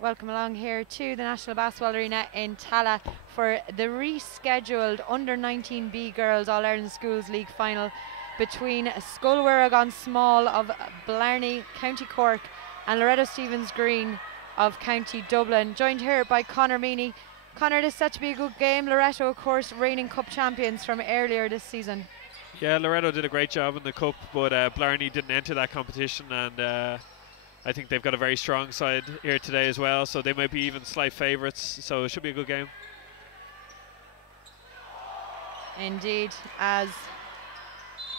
Welcome along here to the National Basketball Arena in Tala for the rescheduled Under-19B Girls All-Ireland Schools League final between Scoil Smal of Blarney, County Cork, and Loreto Stevens Green of County Dublin. Joined here by Conor Meany. Conor, this is set to be a good game. Loreto, of course, reigning cup champions from earlier this season. Yeah, Loreto did a great job in the cup, but Blarney didn't enter that competition, and I think they've got a very strong side here today as well, so they might be even slight favourites, so it should be a good game. Indeed, as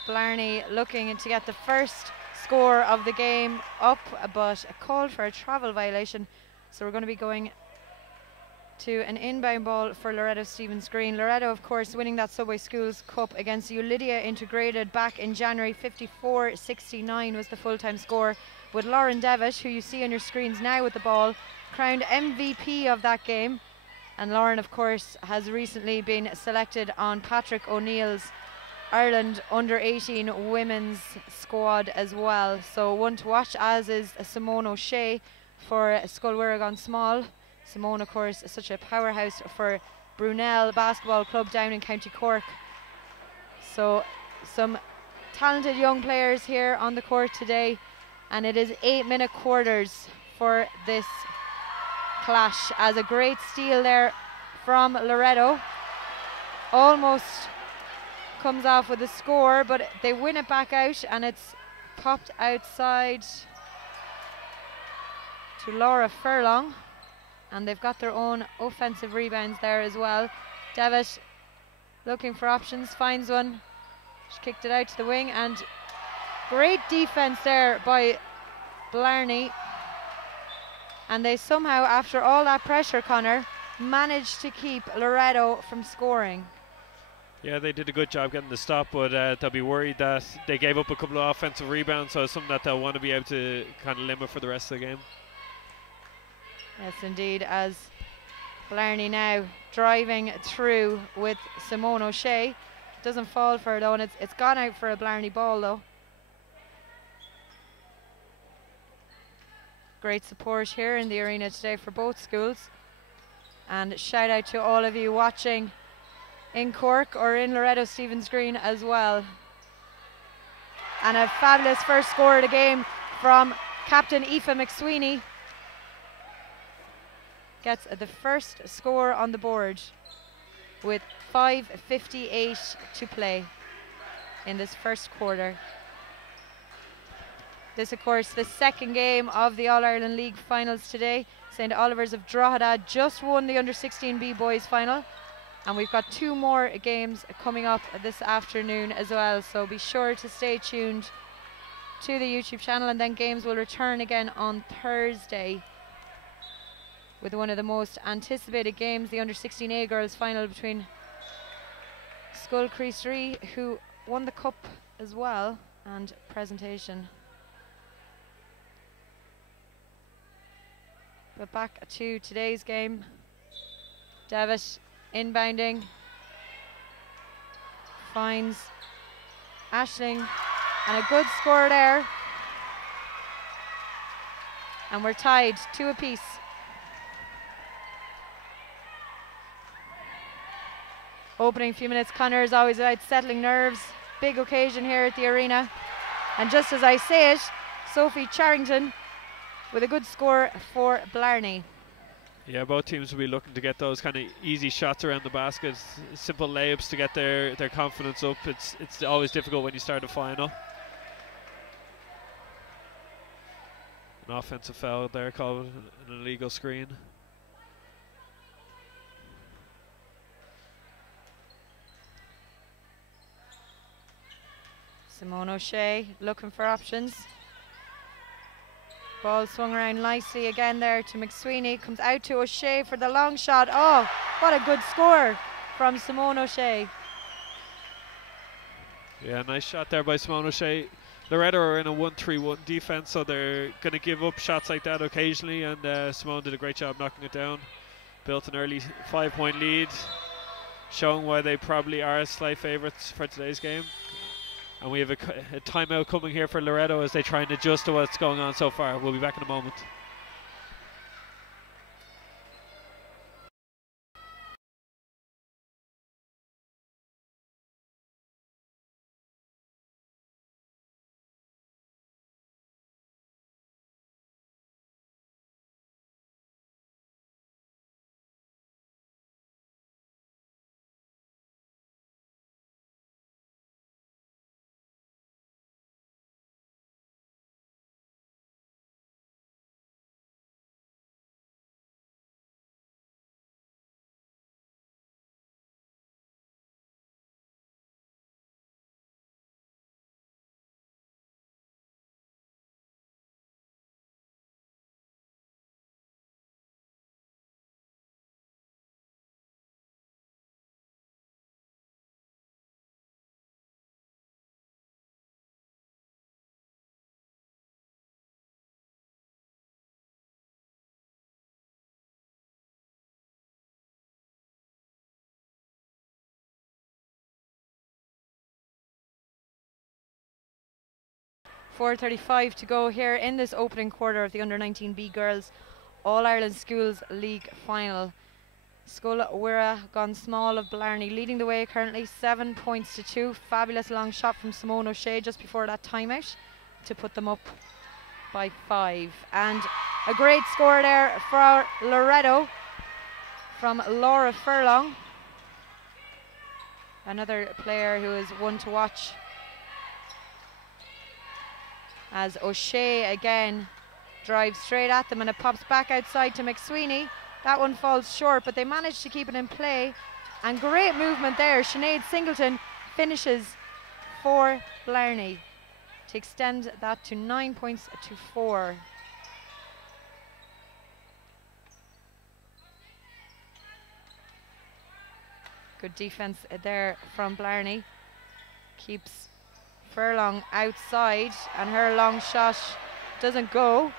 Blarney looking to get the first score of the game up, but a call for a travel violation, so we're going to be going to an inbound ball for Loreto Stevens Green. Loreto, of course, winning that Subway Schools Cup against Ulidia Integrated back in January. 54-69 was the full-time score, with Lauren Devitt, who you see on your screens now with the ball, crowned MVP of that game. And Lauren, of course, has recently been selected on Patrick O'Neill's Ireland Under-18 women's squad as well. So one to watch, as is Simone O'Shea for Scoil Smal. Simone, of course, is such a powerhouse for Brunel Basketball Club down in County Cork. So some talented young players here on the court today, and it is 8-minute quarters for this clash, as a great steal there from Loreto. Almost comes off with a score, but they win it back out, and it's popped outside to Laura Furlong. And they've got their own offensive rebounds there as well. Devitt looking for options, finds one. She kicked it out to the wing, and great defense there by Blarney. And they somehow, after all that pressure, Conor, managed to keep Loreto from scoring. Yeah, they did a good job getting the stop, but they'll be worried that they gave up a couple of offensive rebounds, so it's something that they'll want to be able to kind of limit for the rest of the game. Yes, indeed, as Blarney now driving through with Simone O'Shea. Doesn't fall for her though, and it's gone out for a Blarney ball though. Great support here in the arena today for both schools. And shout out to all of you watching in Cork or in Loreto Stevens Green as well. And a fabulous first score of the game from captain Aoife McSweeney. Gets the first score on the board with 5:58 to play in this first quarter. This, of course, the second game of the All-Ireland League finals today. St. Oliver's of Drogheda just won the Under-16B boys final, and we've got two more games coming up this afternoon as well, so be sure to stay tuned to the YouTube channel, and then games will return again on Thursday with one of the most anticipated games, the Under-16A girls final between Scoil Crease, who won the cup as well, and Presentation. But back to today's game. Devitt inbounding, finds Aisling, and a good score there. And we're tied 2 apiece. Opening few minutes, Conor is always about settling nerves. Big occasion here at the arena. And just as I say it, Sophie Charrington with a good score for Blarney. Yeah, both teams will be looking to get those kind of easy shots around the basket, simple layups to get their confidence up. It's always difficult when you start a final. An offensive foul there, called an illegal screen. Simone O'Shea looking for options. Ball swung around nicely again there to McSweeney. Comes out to O'Shea for the long shot. Oh, what a good score from Simone O'Shea. Yeah, nice shot there by Simone O'Shea. Loreto are in a 1-3-1 defense, so they're going to give up shots like that occasionally, and Simone did a great job knocking it down. Built an early 5-point lead, showing why they probably are slight favourites for today's game. And we have a timeout coming here for Loreto as they try and adjust to what's going on so far. We'll be back in a moment. 4:35 to go here in this opening quarter of the Under-19B Girls All-Ireland Schools League Final. Mhuire gone Smal of Blarney leading the way currently 7 points to 2. Fabulous long shot from Simone O'Shea just before that timeout to put them up by 5. And a great score there for Loreto from Laura Furlong. Another player who is one to watch, as O'Shea again drives straight at them and it pops back outside to McSweeney. That one falls short, but they managed to keep it in play. And great movement there. Sinead Singleton finishes for Blarney to extend that to 9 points to 4. Good defense there from Blarney. Keeps Furlong outside, and her long shot doesn't go.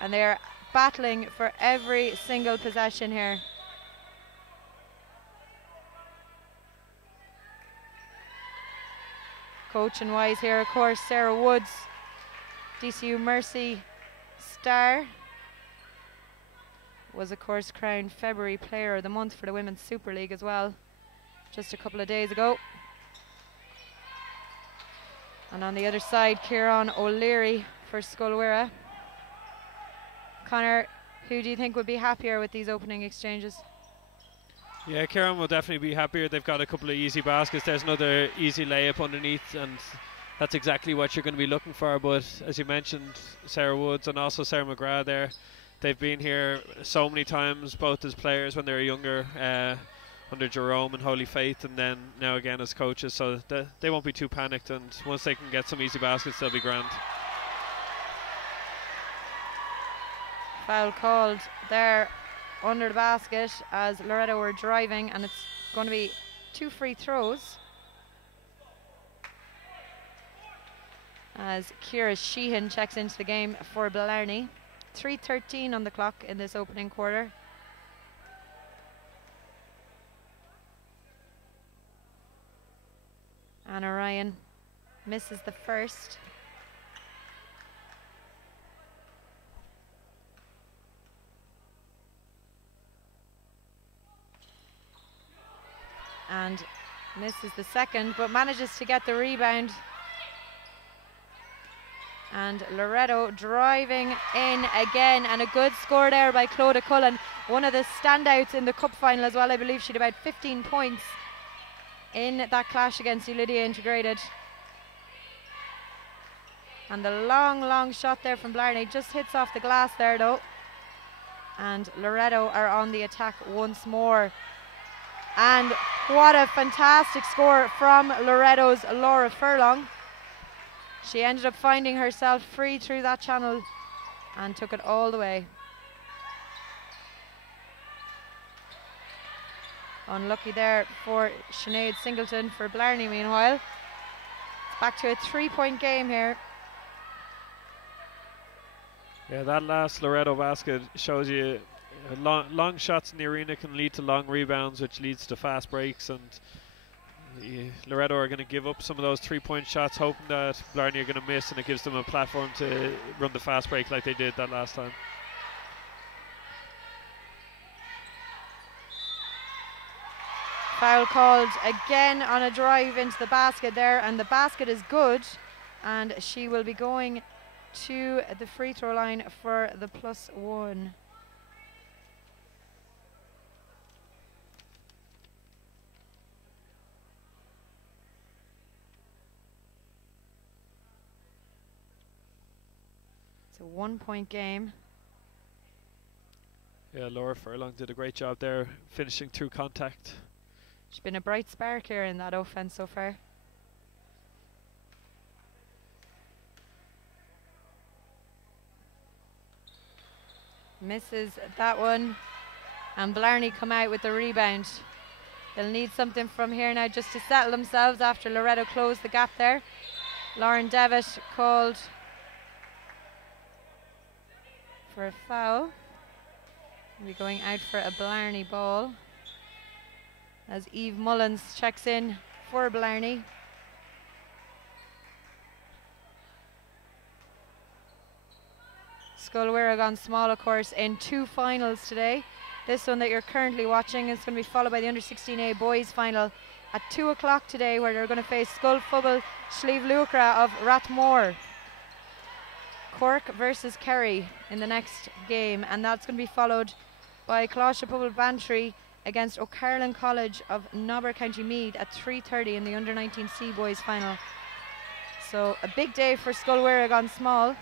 And they're battling for every single possession here. Coaching wise here, of course, Sarah Woods, DCU Mercy star, was of course crowned February Player of the Month for the Women's Super League as well, just a couple of days ago. And on the other side, Kieran O'Leary for Scoil. Connor, who do you think would be happier with these opening exchanges? Yeah, Kieran will definitely be happier. They've got a couple of easy baskets. There's another easy layup underneath, and that's exactly what you're going to be looking for. But as you mentioned, Sarah Woods and also Sarah McGrath there, they've been here so many times, both as players when they were younger, under Jerome and Holy Faith, and then now again as coaches, so they won't be too panicked, and once they can get some easy baskets, they'll be grand. Foul called there under the basket as Loreto were driving, and it's going to be 2 free throws as Ciara Sheehan checks into the game for Blarney. 3:13 on the clock in this opening quarter. Anna Ryan misses the first. And misses the second, but manages to get the rebound. And Loreto driving in again, and a good score there by Clodagh Cullen, one of the standouts in the cup final as well. I believe she had about 15 points in that clash against Ulidia Integrated. And the long shot there from Blarney just hits off the glass there though. And Loreto are on the attack once more. And what a fantastic score from Loreto's Laura Furlong. She ended up finding herself free through that channel and took it all the way. Unlucky there for Sinead Singleton for Blarney meanwhile. It's back to a 3-point game here. Yeah, that last Loreto basket shows you long shots in the arena can lead to long rebounds, which leads to fast breaks, and Loreto are going to give up some of those 3-point shots, hoping that Blarney are going to miss, and it gives them a platform to run the fast break like they did that last time. Foul called again on a drive into the basket there, and the basket is good, and she will be going to the free throw line for the +1. It's a 1-point game. Yeah, Laura Furlong did a great job there, finishing through contact. She's been a bright spark here in that offense so far. Misses that one, and Blarney come out with the rebound. They'll need something from here now just to settle themselves after Loreto closed the gap there. Lauren Devitt called for a foul. We'll be going out for a Blarney ball as Eve Mullins checks in for Blarney. Scoil Smal, of course, in 2 finals today. This one that you're currently watching is going to be followed by the under-16A boys final at 2 o'clock today, where they're going to face Scoil Slieve Lucra of Rathmore. Cork versus Kerry in the next game, and that's going to be followed by Closh Bantry against O'Carlin College of Nobber County Meath at 3:30 in the under-19C boys final. So a big day for Scoil Smal.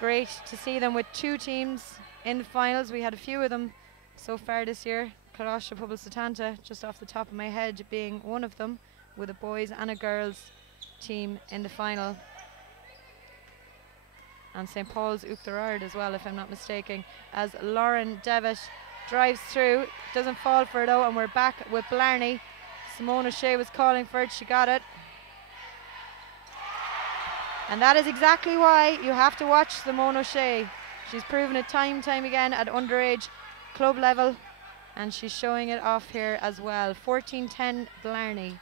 Great to see them with 2 teams in the finals. We had a few of them so far this year. Colosh Satanta, just off the top of my head, being one of them, with a boys and a girls team in the final. And St. Paul's Uachtarard as well, if I'm not mistaken, as Lauren Devitt drives through. Doesn't fall for it though, and we're back with Blarney. Simone O'Shea was calling for it, she got it. And that is exactly why you have to watch Simone O'Shea. She's proven it time and time again at underage club level, and she's showing it off here as well. 14-10 Blarney.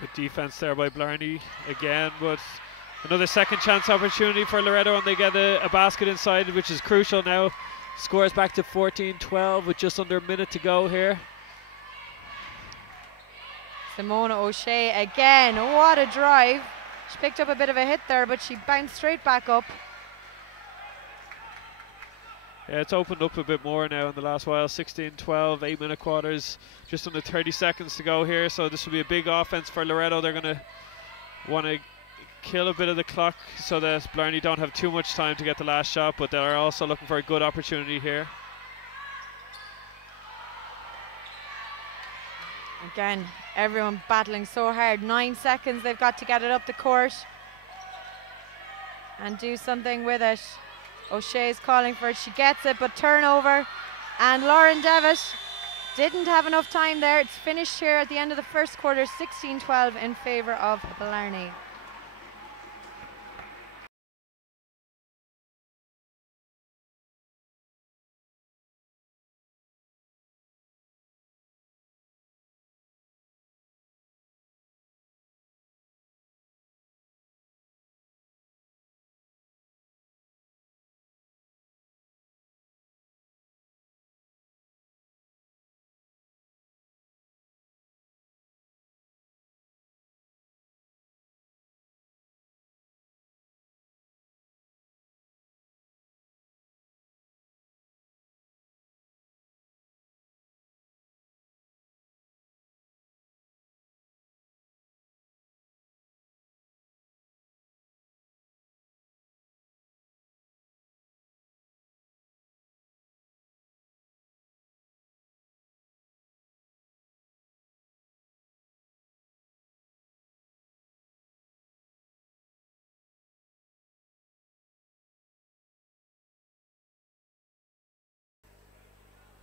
Good defense there by Blarney again, but another second chance opportunity for Loreto, and they get a basket inside, which is crucial now. Scores back to 14-12 with just under a minute to go here. Simona O'Shea again, what a drive. She picked up a bit of a hit there, but she bounced straight back up. Yeah, it's opened up a bit more now in the last while. 16-12, 8-minute quarters, just under 30 seconds to go here. So this will be a big offense for Loreto. They're going to want to kill a bit of the clock so that Blarney don't have too much time to get the last shot, but they're also looking for a good opportunity here. Again, everyone battling so hard. 9 seconds they've got to get it up the court and do something with it. O'Shea's calling for it, she gets it, but turnover, and Lauren Devitt didn't have enough time there. It's finished here at the end of the first quarter, 16-12 in favour of Blarney.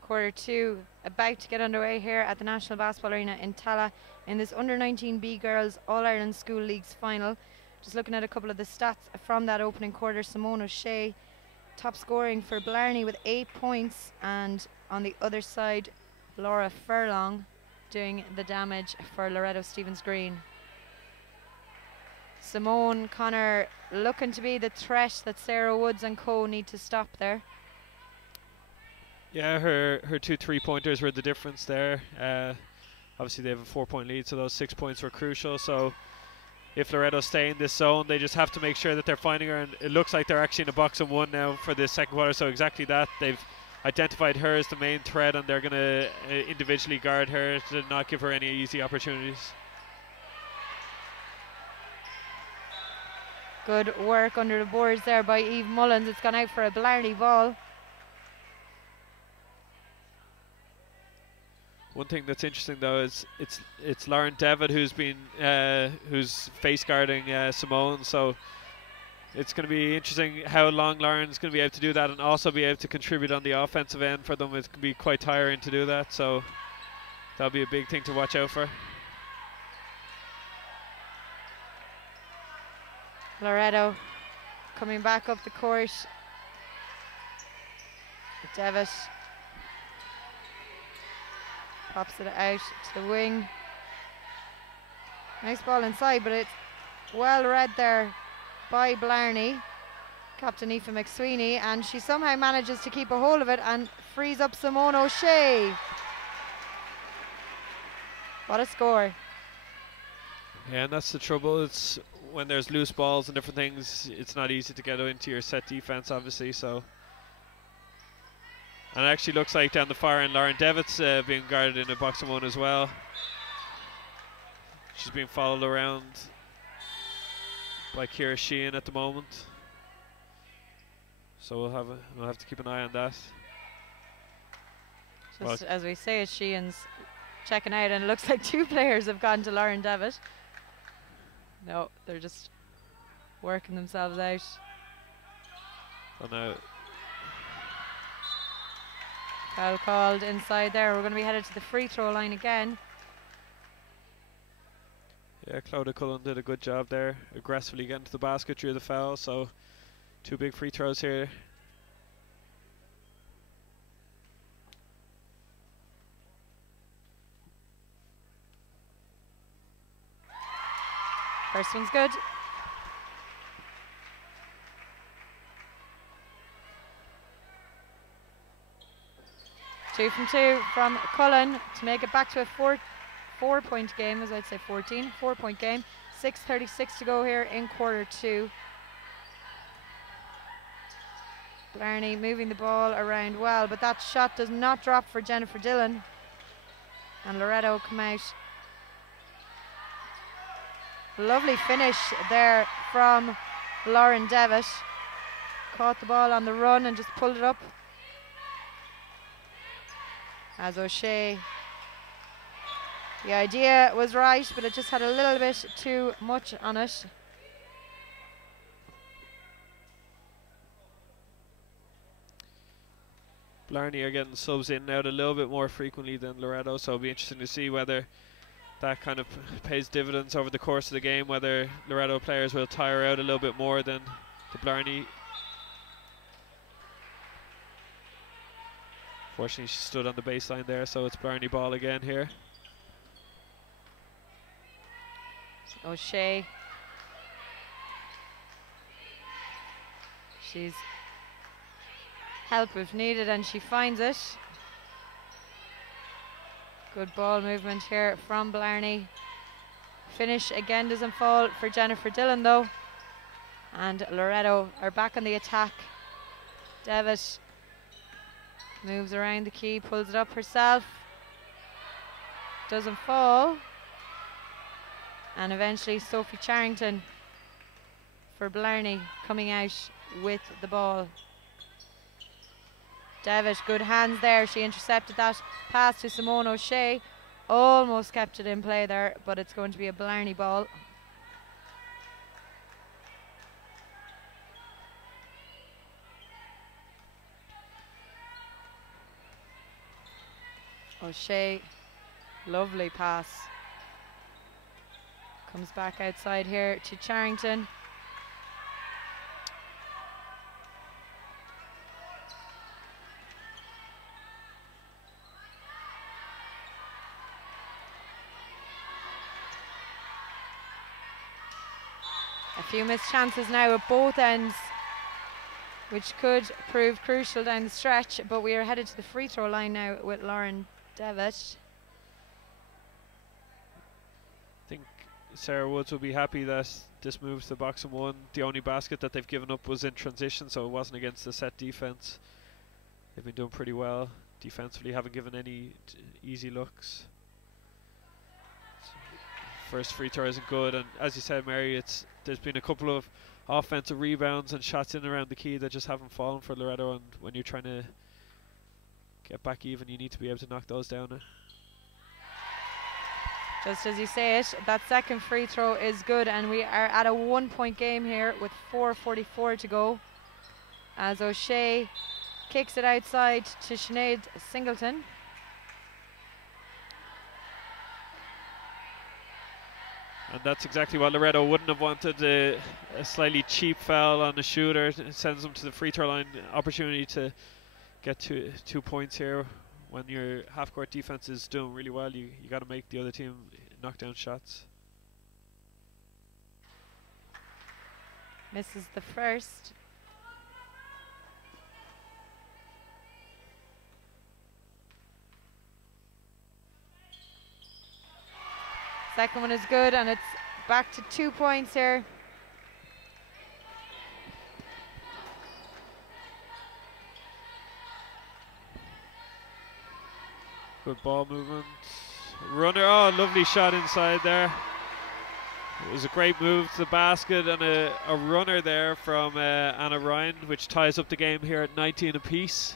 Quarter 2 about to get underway here at the National Basketball Arena in Tala in this under-19B Girls All-Ireland School Leagues final. Just looking at a couple of the stats from that opening quarter. Simone O'Shea top scoring for Blarney with 8 points, and on the other side Laura Furlong doing the damage for Loreto Stevens Green. Simone Connor looking to be the threat that Sarah Woods and co need to stop there. Yeah, her 2 3-pointers were the difference there. Obviously they have a 4-point lead, so those 6 points were crucial. So if Loreto stay in this zone, they just have to make sure that they're finding her, and it looks like they're actually in a box of 1 now for this second quarter. So exactly that, they've identified her as the main threat, and they're going to individually guard her to not give her any easy opportunities. Good work under the boards there by Eve Mullins. It's gone out for a Blarney ball. One thing that's interesting though is it's Lauren Devitt who's been who's face guarding Simone, so it's going to be interesting how long Lauren's going to be able to do that and also be able to contribute on the offensive end for them. It's going to be quite tiring to do that, so that'll be a big thing to watch out for. Loreto coming back up the court. Devitt pops it out to the wing. Nice ball inside, but it's well read there by Blarney, Captain Aoife McSweeney, and she somehow manages to keep a hold of it and frees up Simone O'Shea. What a score. Yeah, and that's the trouble. It's when there's loose balls and different things, it's not easy to get into your set defense, obviously. So, and it actually looks like down the far end, Lauren Devitt's being guarded in a box of one as well. She's being followed around by Ciara Sheehan at the moment. So we'll have to keep an eye on that. Just as we say, Sheehan's checking out, and it looks like 2 players have gone to Lauren Devitt. No, they're just working themselves out. So now foul called inside there. We're going to be headed to the free throw line again. Yeah, Clodagh Cullen did a good job there, aggressively getting to the basket, drew the foul. So 2 big free throws here. First one's good. Two from two from Cullen to make it back to a four-point game, as I'd say 14. 4-point game. 6:36 to go here in quarter 2. Blarney moving the ball around well, but that shot does not drop for Jennifer Dillon. And Loreto come out. Lovely finish there from Lauren Devitt. Caught the ball on the run and just pulled it up. As O'Shea, the idea was right, but it just had a little bit too much on it. Blarney are getting subs in and out a little bit more frequently than Loreto, so it'll be interesting to see whether that kind of pays dividends over the course of the game, whether Loreto players will tire out a little bit more than the Blarney. Fortunately, she stood on the baseline there, so it's Blarney ball again here. O'Shea. She's help if needed, and she finds it. Good ball movement here from Blarney. Finish again doesn't fall for Jennifer Dillon though. And Loreto are back on the attack. Devitt moves around the key, pulls it up herself. Doesn't fall. And eventually Sophie Charrington for Blarney coming out with the ball. Devitt, good hands there. She intercepted that pass to Simone O'Shea. Almost kept it in play there, but it's going to be a Blarney ball. O'Shea, lovely pass. Comes back outside here to Charrington. A few missed chances now at both ends, which could prove crucial down the stretch, but we are headed to the free throw line now with Lauren Devitt. I think Sarah Woods will be happy that this moves to box and one. The only basket that they've given up was in transition, so it wasn't against the set defense. They've been doing pretty well defensively, haven't given any easy looks. First free throw isn't good, and as you said, Mary, there's been a couple of offensive rebounds and shots in around the key that just haven't fallen for Loreto, and when you're trying to get back even, you need to be able to knock those down. Just as you say it, that second free throw is good, and we are at a 1-point game here with 4:44 to go. As O'Shea kicks it outside to Sinead Singleton. And that's exactly what Loreto wouldn't have wanted, a slightly cheap foul on the shooter. It sends them to the free throw line. Opportunity to get 2 points here. When your half-court defense is doing really well, you got to make the other team knock down shots. Misses the first. Second one is good, and it's back to 2 points here. Good ball movement. Runner, oh, lovely shot inside there. It was a great move to the basket, and a runner there from Anna Ryan, which ties up the game here at 19 apiece.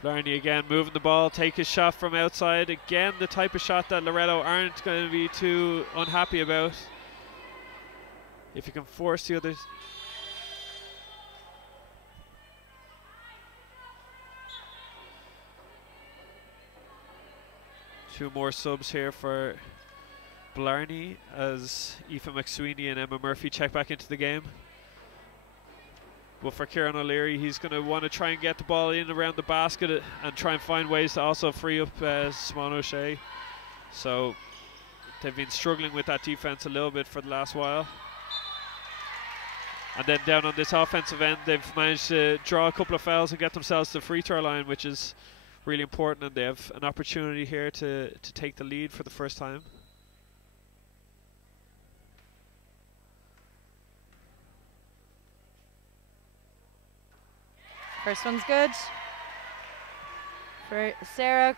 Blarney again moving the ball, take his shot from outside. Again, the type of shot that Loreto aren't going to be too unhappy about. If you can force the others. Two more subs here for Blarney as Aoife McSweeney and Emma Murphy check back into the game. But for Kieran O'Leary, he's going to want to try and get the ball in around the basket and try and find ways to also free up Smal O'Shea. So they've been struggling with that defense a little bit for the last while. And then down on this offensive end, they've managed to draw a couple of fouls and get themselves to the free throw line, which is really important, and they have an opportunity here to take the lead for the first time. First one's good for Sarah.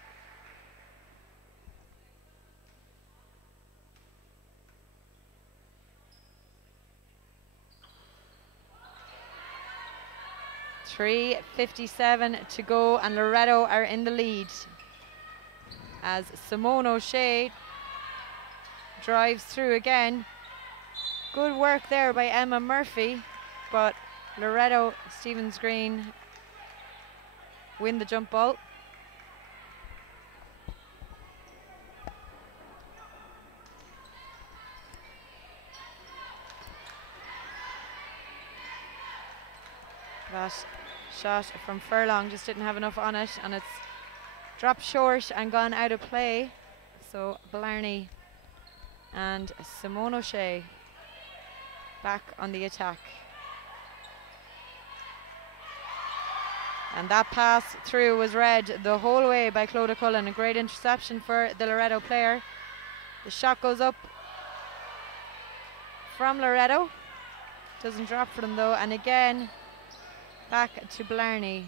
.3:57 to go, and Loreto are in the lead as Simone O'Shea drives through again. Good work there by Emma Murphy, but Loreto, Stevens Green win the jump ball. That shot from Furlong just didn't have enough on it, and it's dropped short and gone out of play. So Blarney and Simone O'Shea back on the attack. And that pass through was read the whole way by Clodagh Cullen. A great interception for the Loreto player. The shot goes up from Loreto. Doesn't drop for them though. And again, back to Blarney.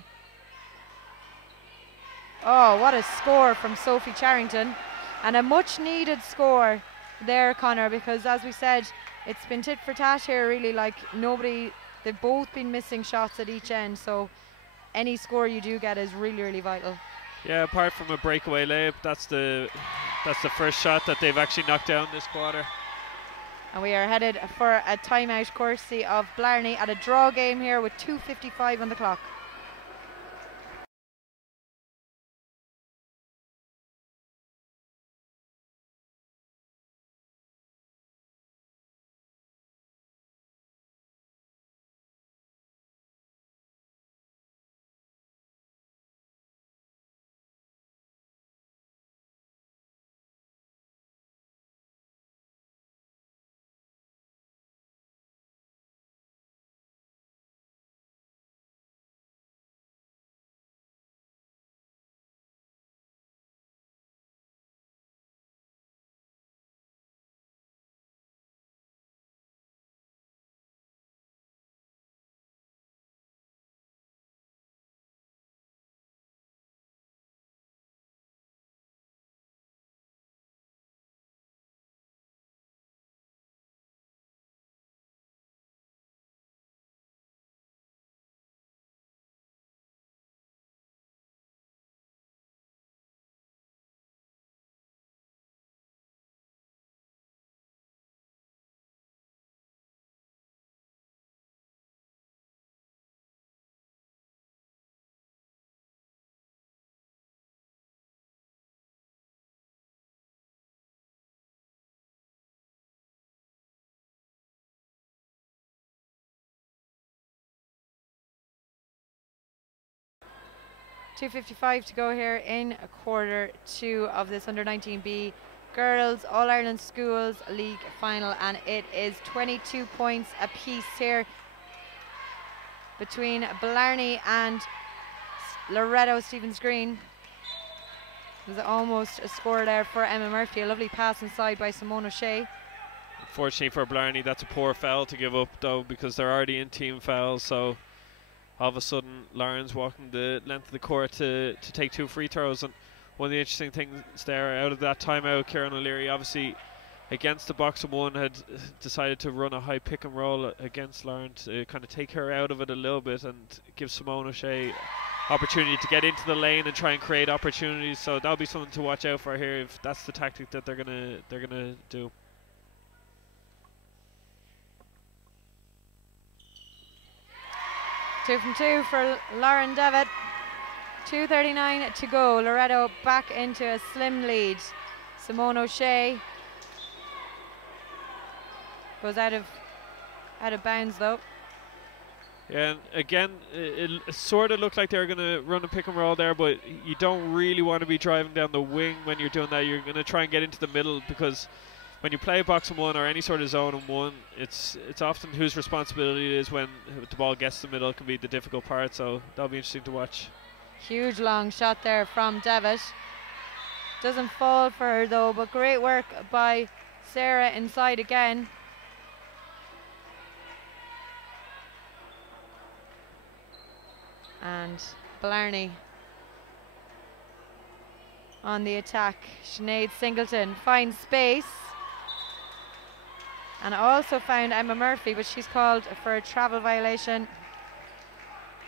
Oh, what a score from Sophie Charrington. And a much needed score there, Connor, because as we said, it's been tit for tat here really. Like they've both been missing shots at each end. So any score you do get is really, really vital. Yeah, apart from a breakaway layup, that's the first shot that they've actually knocked down this quarter. And we are headed for a timeout courtesy of Blarney at a draw game here with 2:55 on the clock. 2:55 to go here in quarter 2 of this under 19B Girls All Ireland Schools League final, and it is 22 points apiece here between Blarney and Loreto Stevens Green. There's almost a score there for Emma Murphy. A lovely pass inside by Simone O'Shea. Unfortunately for Blarney, that's a poor foul to give up though, because they're already in team fouls. So all of a sudden Lauren's walking the length of the court to take 2 free throws. And one of the interesting things there, out of that timeout, Kieran O'Leary obviously against the box of one had decided to run a high pick and roll against Lauren to kind of take her out of it a little bit and give Simone O'Shea opportunity to get into the lane and try and create opportunities. So that'll be something to watch out for here if that's the tactic that they're gonna do. Two from two for Lauren Devitt. 2:39 to go. Loreto back into a slim lead. Simone O'Shea goes out of bounds though. Yeah, and again, it sort of looked like they were going to run a pick and roll there, but you don't really want to be driving down the wing when you're doing that. You're going to try and get into the middle, because when you play box and one or any sort of zone and one, it's often whose responsibility it is when the ball gets to the middle can be the difficult part. So that'll be interesting to watch. Huge long shot there from Devitt. Doesn't fall for her though, but great work by Sarah inside again. And Blarney on the attack. Sinead Singleton finds space and also found Emma Murphy, but she's called for a travel violation.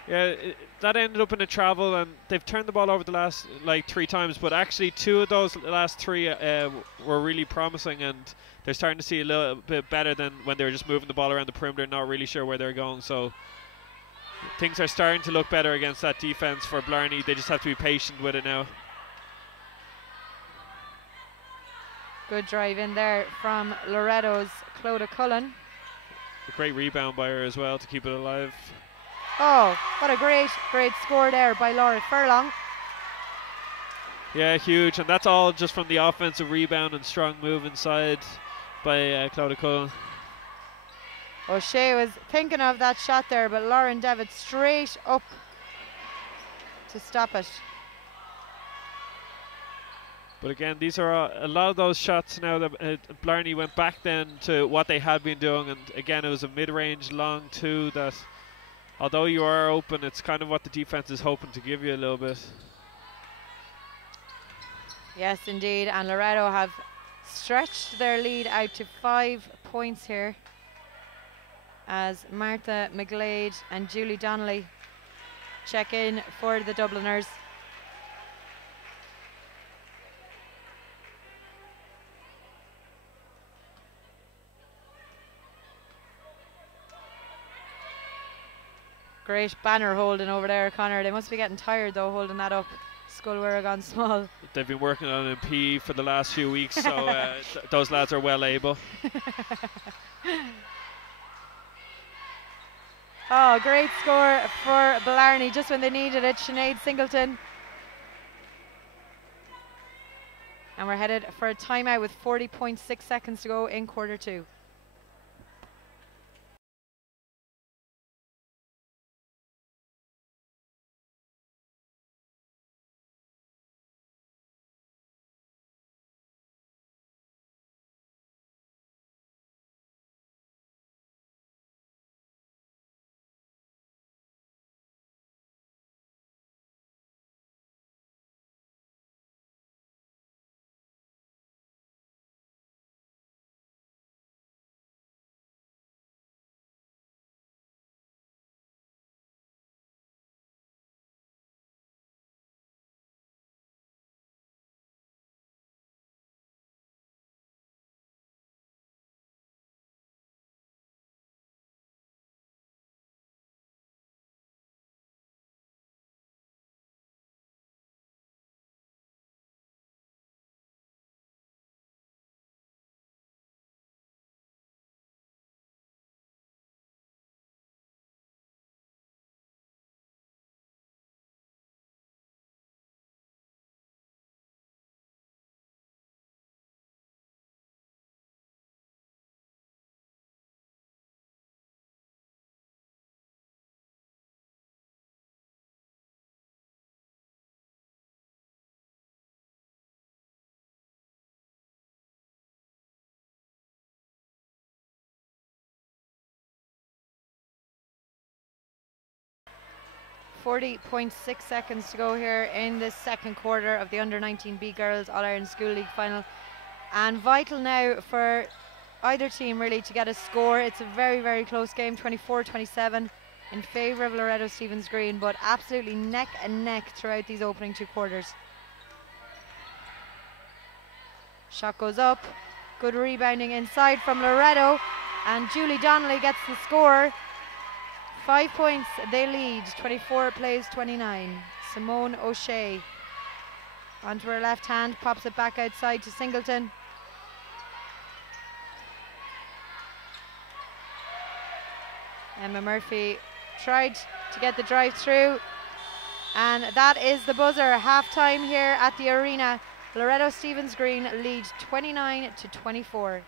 Yeah, that ended up in a travel, and they've turned the ball over the last 3 times, but actually 2 of those last 3 were really promising, and they're starting to see a little bit better than when they were just moving the ball around the perimeter, not really sure where they're going. So things are starting to look better against that defense for Blarney. They just have to be patient with it now. Good drive in there from Loreto's Clodagh Cullen. A great rebound by her as well to keep it alive. Oh, what a great score there by Laura Furlong. Yeah, huge, and that's all just from the offensive rebound and strong move inside by Clodagh Cullen. O'Shea was thinking of that shot there, but Lauren Devitt straight up to stop it. But again, these are a lot of those shots now that Blarney went back then to what they had been doing, and again it was a mid-range long 2 that, although you are open, it's kind of what the defense is hoping to give you a little bit. Yes, indeed, and Loreto have stretched their lead out to 5 points here, as Martha McGlade and Julie Donnelly check in for the Dubliners. Great banner holding over there, Connor. They must be getting tired though, holding that up. Scoil gone Smal. They've been working on a P for the last few weeks, so those lads are well able. Oh, great score for Blarney just when they needed it. Sinead Singleton. And we're headed for a timeout with 40.6 seconds to go in quarter 2. 40.6 seconds to go here in the second quarter of the Under-19B Girls All-Ireland School League final. And vital now for either team really to get a score. It's a very, very close game, 24-27 in favour of Loreto Stevens Green, but absolutely neck and neck throughout these opening 2 quarters. Shot goes up, good rebounding inside from Loreto, and Julie Donnelly gets the score. 5 points they lead, 24 plays 29. Simone O'Shea onto her left hand, pops it back outside to Singleton. Emma Murphy tried to get the drive through, and that is the buzzer. Half time here at the arena. Loreto Stevens Green lead 29-24.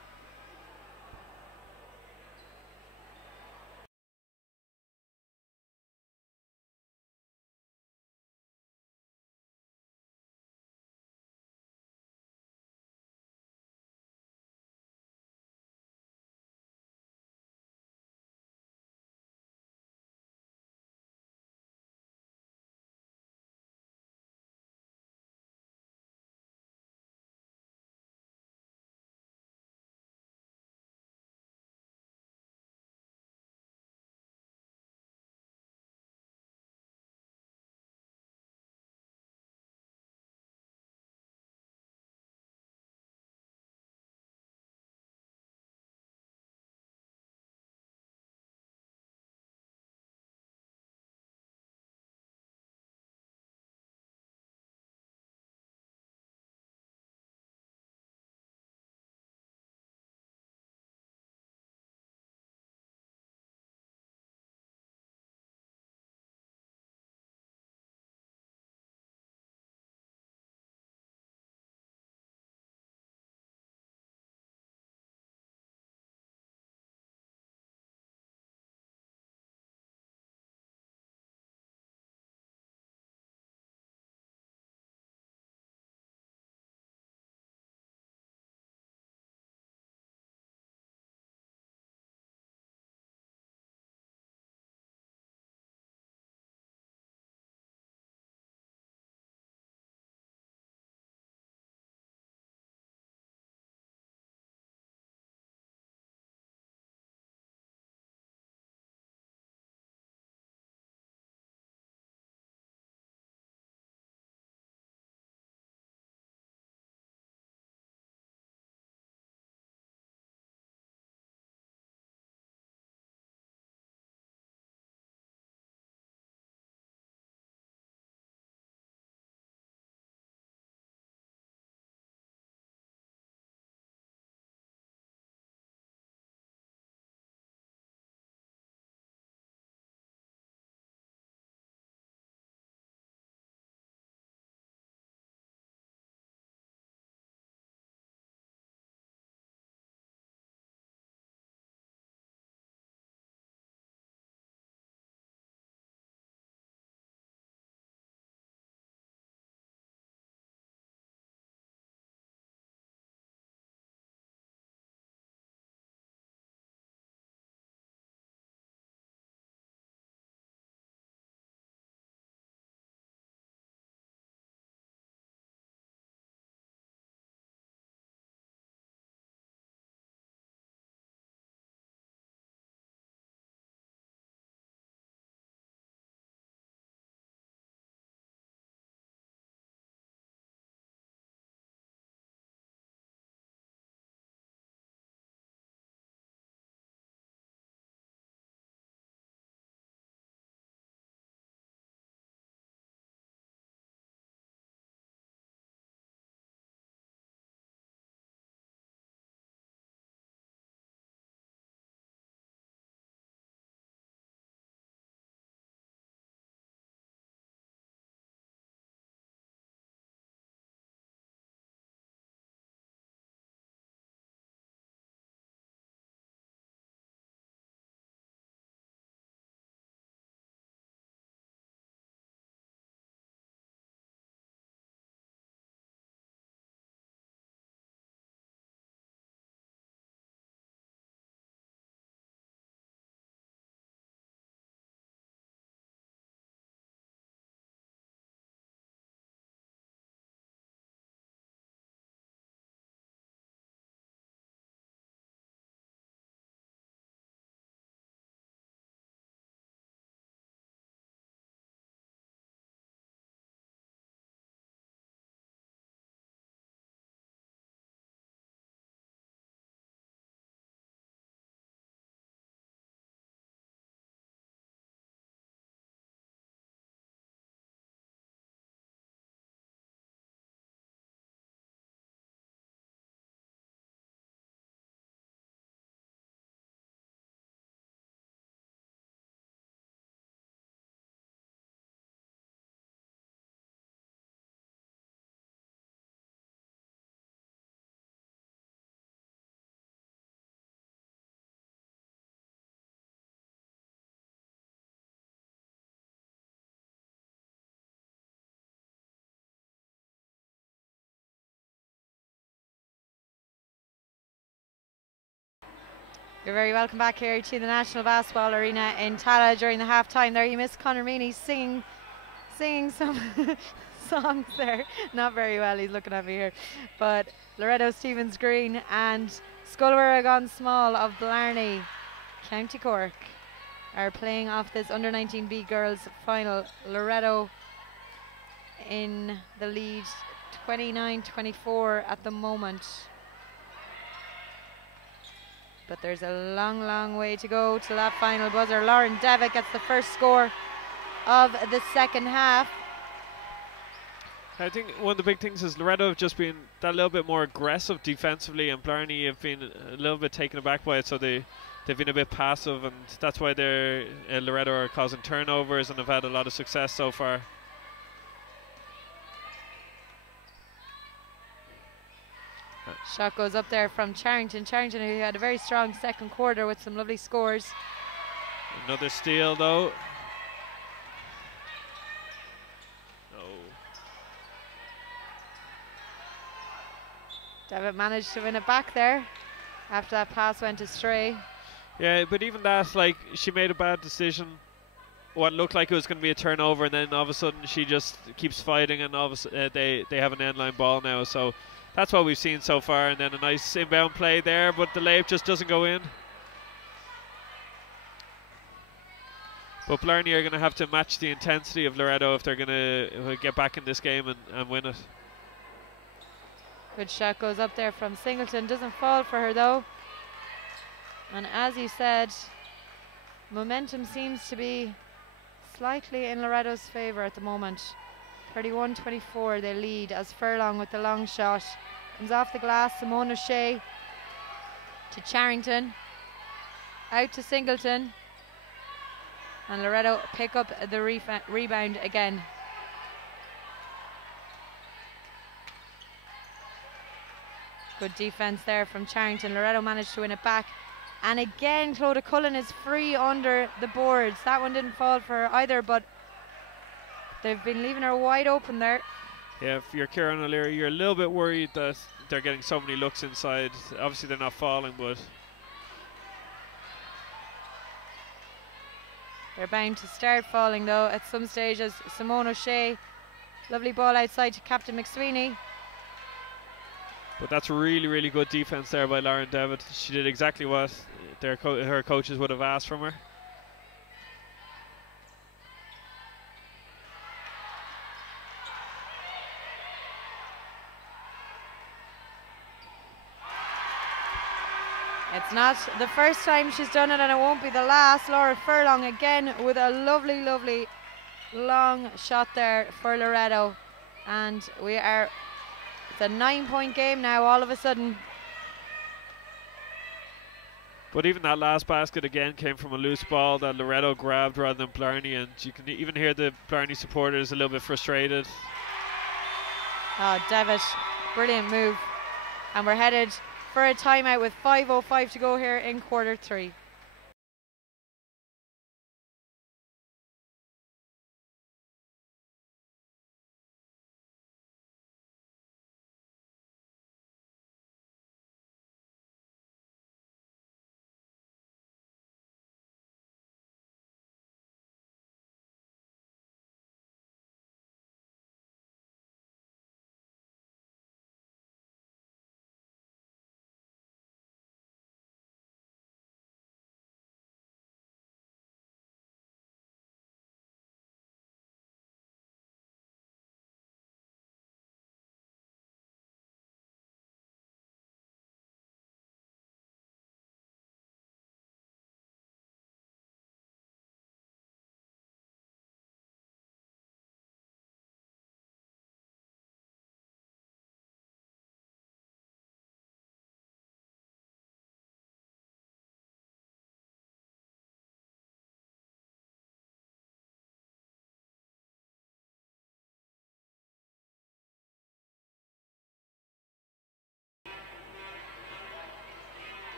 You're very welcome back here to the National Basketball Arena in Tala. During the half-time there, you missed Conor Meany singing some songs there. Not very well, he's looking at me here. But Loreto Stevens Green and Scoil Smal of Blarney, County Cork, are playing off this under-19B girls final. Loreto in the lead 29-24 at the moment. But there's a long way to go to that final buzzer. Lauren Devitt gets the first score of the second half. I think one of the big things is Loreto have just been that little bit more aggressive defensively, and Blarney have been a little bit taken aback by it, so they've been a bit passive, and that's why they're Loreto are causing turnovers and have had a lot of success so far. Shot goes up there from Charrington. Charrington, who had a very strong second quarter with some lovely scores. Another steal though. No. Devitt managed to win it back there after that pass went astray. Yeah, but even that, like, she made a bad decision. What looked like it was going to be a turnover, and then all of a sudden she just keeps fighting, and all of a sudden, they have an end line ball now. So that's what we've seen so far, and then a nice inbound play there, but the layup just doesn't go in. But Blarney are going to have to match the intensity of Loreto if they're going to get back in this game and win it. Good shot goes up there from Singleton. Doesn't fall for her though. And as you said, momentum seems to be slightly in Loreto's favour at the moment. 31-24 they lead as Furlong with the long shot comes off the glass. Simone O'Shea to Charrington, out to Singleton, and Loreto pick up the rebound again. Good defence there from Charrington. Loreto managed to win it back, and again Clodagh Cullen is free under the boards. That one didn't fall for her either, but they've been leaving her wide open there. Yeah, if you're Kieran O'Leary, you're a little bit worried that they're getting so many looks inside. Obviously they're not falling, but they're bound to start falling though at some stage, as Simone O'Shea, lovely ball outside to Captain McSweeney. But that's really good defense there by Lauren Devitt. She did exactly what her coaches would have asked from her. It's not the first time she's done it, and it won't be the last. Laura Furlong again with a lovely long shot there for Loreto, and it's a 9-point game now all of a sudden. But even that last basket again came from a loose ball that Loreto grabbed rather than Blarney, and you can even hear the Blarney supporters a little bit frustrated. Oh, Devitt, brilliant move. And we're headed for a timeout with 5:05 to go here in quarter 3.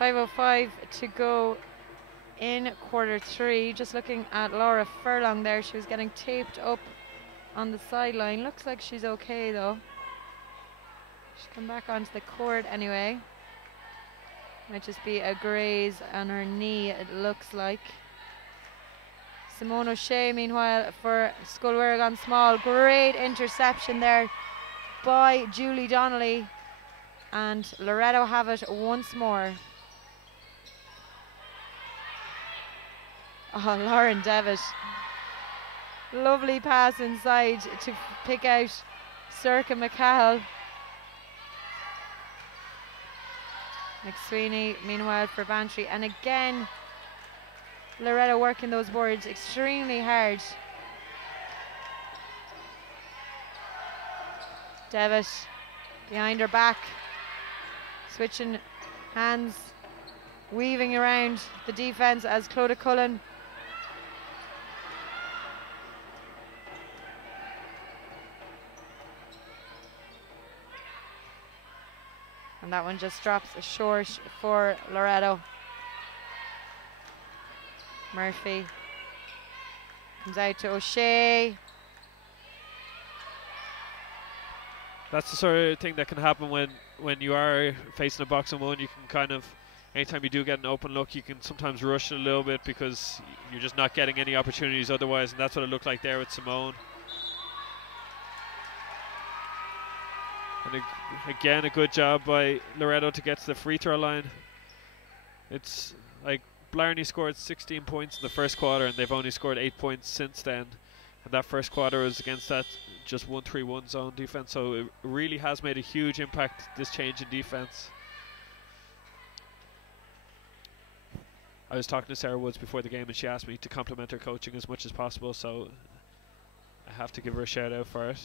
.505 to go in quarter 3. Just looking at Laura Furlong there, she was getting taped up on the sideline. Looks like she's okay though. She's come back onto the court anyway. Might just be a graze on her knee, it looks like. Simone O'Shea, meanwhile, for Scoil gone Smal. Great interception there by Julie Donnelly. And Loreto have it once more. Oh, Lauren Devitt. Lovely pass inside to pick out Circa McCall. McSweeney, meanwhile, for Bantry. And again, Loreto working those boards extremely hard. Devitt behind her back, switching hands, weaving around the defence as Clodagh Cullen and that one just drops short for Loreto. Murphy comes out to O'Shea. That's the sort of thing that can happen when you are facing a box and one. You can kind of, anytime you do get an open look, you can sometimes rush it a little bit because you're just not getting any opportunities otherwise, and that's what it looked like there with Simone. And again, a good job by Loreto to get to the free throw line. It's like Blarney scored 16 points in the first quarter, and they've only scored 8 points since then. And that first quarter was against that just 1-3-1 zone defense, so it really has made a huge impact, this change in defense. I was talking to Sarah Woods before the game, and she asked me to compliment her coaching as much as possible, so I have to give her a shout out for it.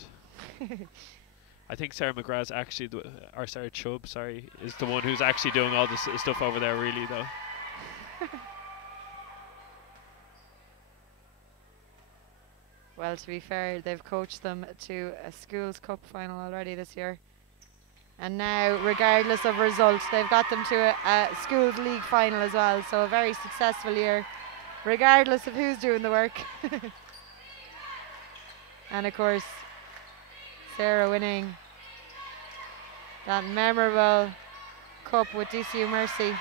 I think Sarah McGrath's actually, or Sarah Chubb, sorry, is the one who's actually doing all this stuff over there, really, though. Well, to be fair, they've coached them to a Schools Cup final already this year. And now, regardless of results, they've got them to a Schools League final as well. So a very successful year, regardless of who's doing the work. And of course, Sarah winning that memorable cup with DCU Mercy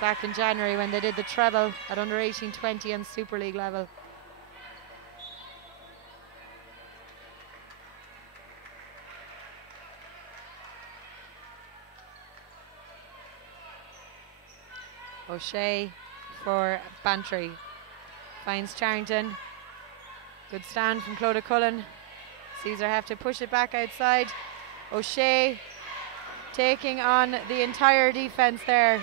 back in January when they did the treble at under 18-20 and Super League level. O'Shea for Bantry. Finds Charrington. Good stand from Clodagh Cullen. Sees her have to push it back outside. O'Shea taking on the entire defence there.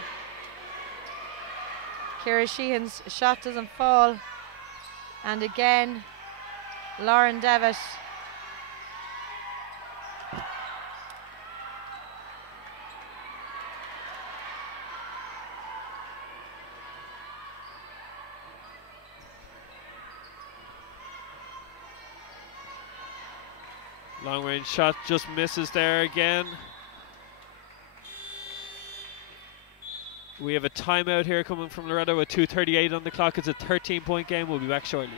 Ciara Sheehan's shot doesn't fall. And again, Lauren Devitt. Long range shot just misses there again. We have a timeout here coming from Loreto with 2:38 on the clock. It's a 13-point game. We'll be back shortly.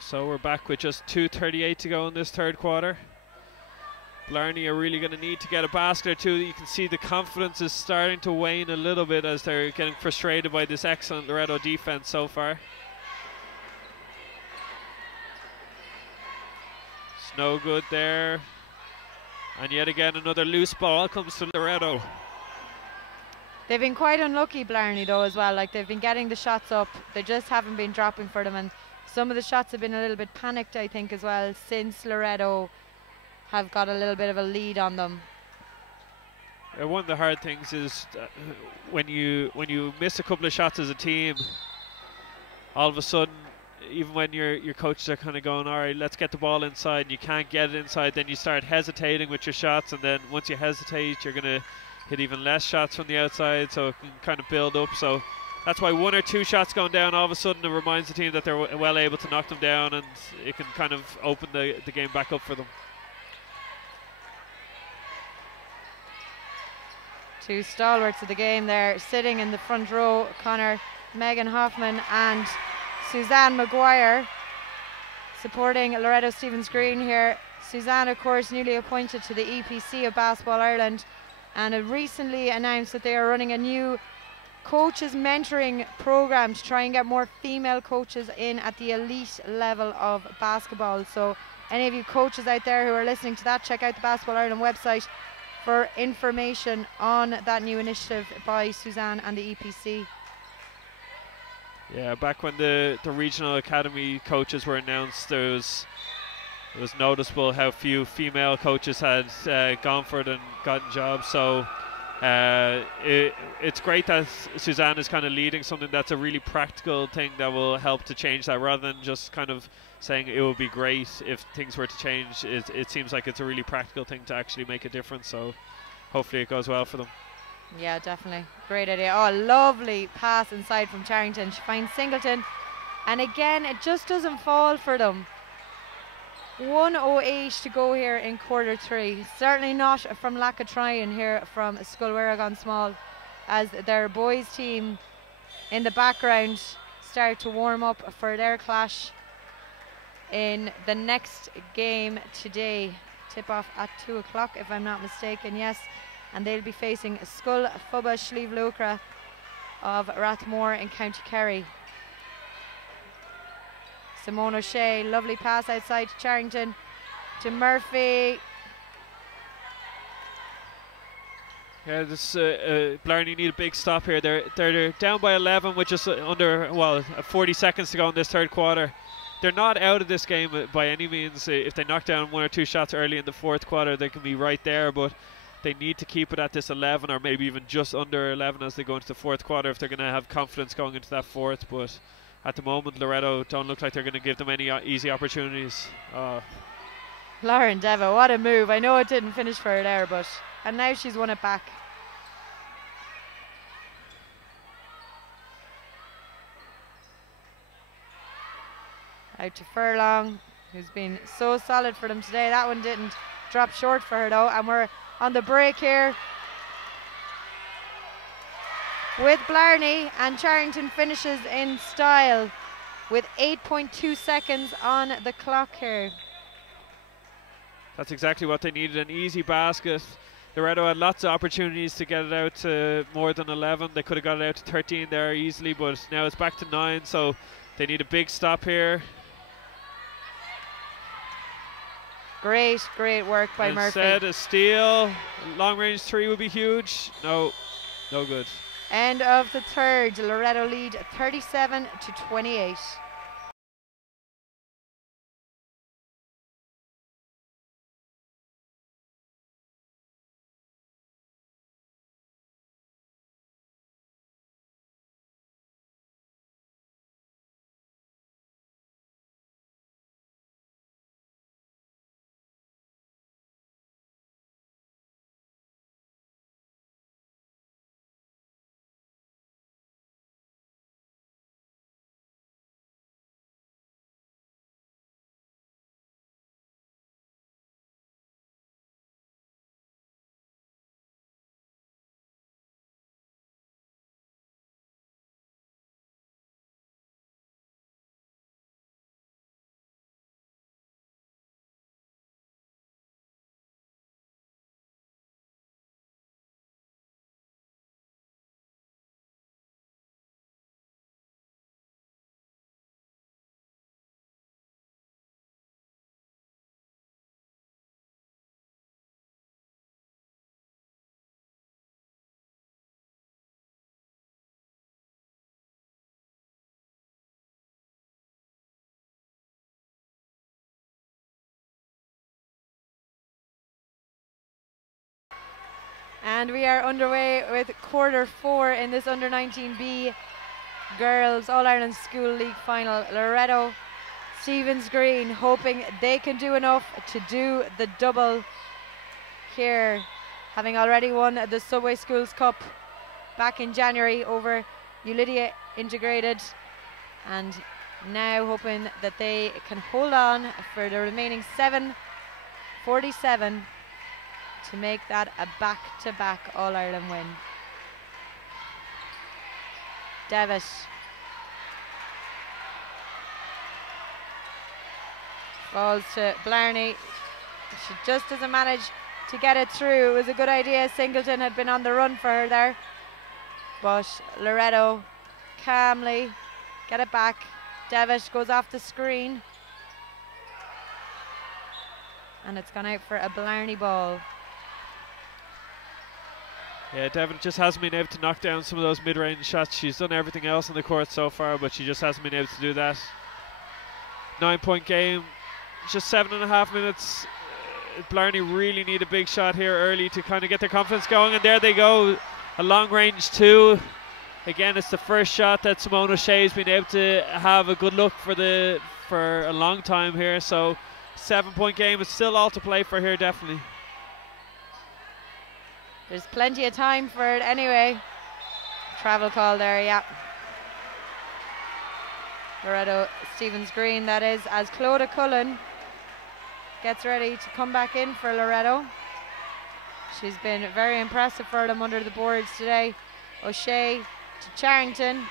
So we're back with just 2:38 to go in this third quarter. Blarney are really going to need to get a basket or two. You can see the confidence is starting to wane a little bit as they're getting frustrated by this excellent Loreto defense so far. It's no good there. And yet again, another loose ball comes to Loreto. They've been quite unlucky, Blarney, though, as well. Like, they've been getting the shots up. They just haven't been dropping for them. And some of the shots have been a little bit panicked, I think, as well, since Loreto have got a little bit of a lead on them. One of the hard things is when you miss a couple of shots as a team, all of a sudden, even when your coaches are kind of going, all right, let's get the ball inside, and you can't get it inside, then you start hesitating with your shots, and then once you hesitate, you're going to hit even less shots from the outside, so it can kind of build up. So that's why one or two shots going down, all of a sudden it reminds the team that they're well able to knock them down, and it can kind of open the game back up for them. Two stalwarts of the game there, sitting in the front row, Connor, Megan Hoffman and Suzanne Mhuire, supporting Loreto Stevens Green here. Suzanne, of course, newly appointed to the EPC of Basketball Ireland, and have recently announced that they are running a new coaches mentoring program to try and get more female coaches in at the elite level of basketball. So any of you coaches out there who are listening to that, check out the Basketball Ireland website for information on that new initiative by Suzanne and the EPC. Yeah, back when the regional academy coaches were announced, it was noticeable how few female coaches had gone for it and gotten jobs. So it's great that Suzanne is kind of leading something that's a really practical thing that will help to change that, rather than just kind of saying it would be great if things were to change. It seems like it's a really practical thing to actually make a difference, so hopefully it goes well for them. Yeah, definitely. Great idea. Oh, lovely pass inside from Charrington. She finds Singleton, and again it just doesn't fall for them. 1:08 to go here in quarter three. Certainly not from lack of trying here from Scoil Smal, as their boys team in the background start to warm up for their clash in the next game today. Tip off at 2 o'clock if I'm not mistaken, yes, and they'll be facing Scoil Fubba Slieve Lucra of Rathmore in County Kerry. Simone O'Shea, lovely pass outside to Charrington, to Murphy. Yeah, this Blarney need a big stop here. They're down by 11 with just under 40 seconds to go in this third quarter. They're not out of this game by any means. If they knock down one or two shots early in the fourth quarter, they can be right there, but they need to keep it at this 11 or maybe even just under 11 as they go into the fourth quarter if they're going to have confidence going into that fourth. But at the moment, Loreto don't look like they're going to give them any easy opportunities. Lauren Deva, what a move. I know it didn't finish for her there, but and now she's won it back. Out to Furlong, who's been so solid for them today. That one didn't drop short for her though, and we're on the break here with Blarney, and Charrington finishes in style with 8.2 seconds on the clock here. That's exactly what they needed, an easy basket. Loreto had lots of opportunities to get it out to more than 11. They could have got it out to 13 there easily, but now it's back to 9, so they need a big stop here. Great work by Murphy. Instead, a steal, long range three would be huge. No good. End of the third, Loreto lead 37-28. And we are underway with quarter 4 in this under 19B Girls All-Ireland School League final. Loreto, Stevens Green hoping they can do enough to do the double here, having already won the Subway Schools Cup back in January over Ulidia Integrated, and now hoping that they can hold on for the remaining 7:47 to make that a back-to-back All-Ireland win. Devitt falls to Blarney. She just doesn't manage to get it through. It was a good idea. Singleton had been on the run for her there, but Loreto calmly get it back. Devitt goes off the screen, and it's gone out for a Blarney ball. Yeah, Devon just hasn't been able to knock down some of those mid-range shots. She's done everything else on the court so far, but she just hasn't been able to do that. 9-point game, just 7.5 minutes. Blarney really need a big shot here early to kind of get their confidence going, and there they go, a long range 2. Again, it's the first shot that Simone O'Shea's been able to have a good look for a long time here. So 7-point game, it's still all to play for here, definitely. There's plenty of time for it anyway. Travel call there, yeah. Loreto Stevens Green, that is, as Clodagh Cullen gets ready to come back in for Loreto. She's been very impressive for them under the boards today. O'Shea to Charrington.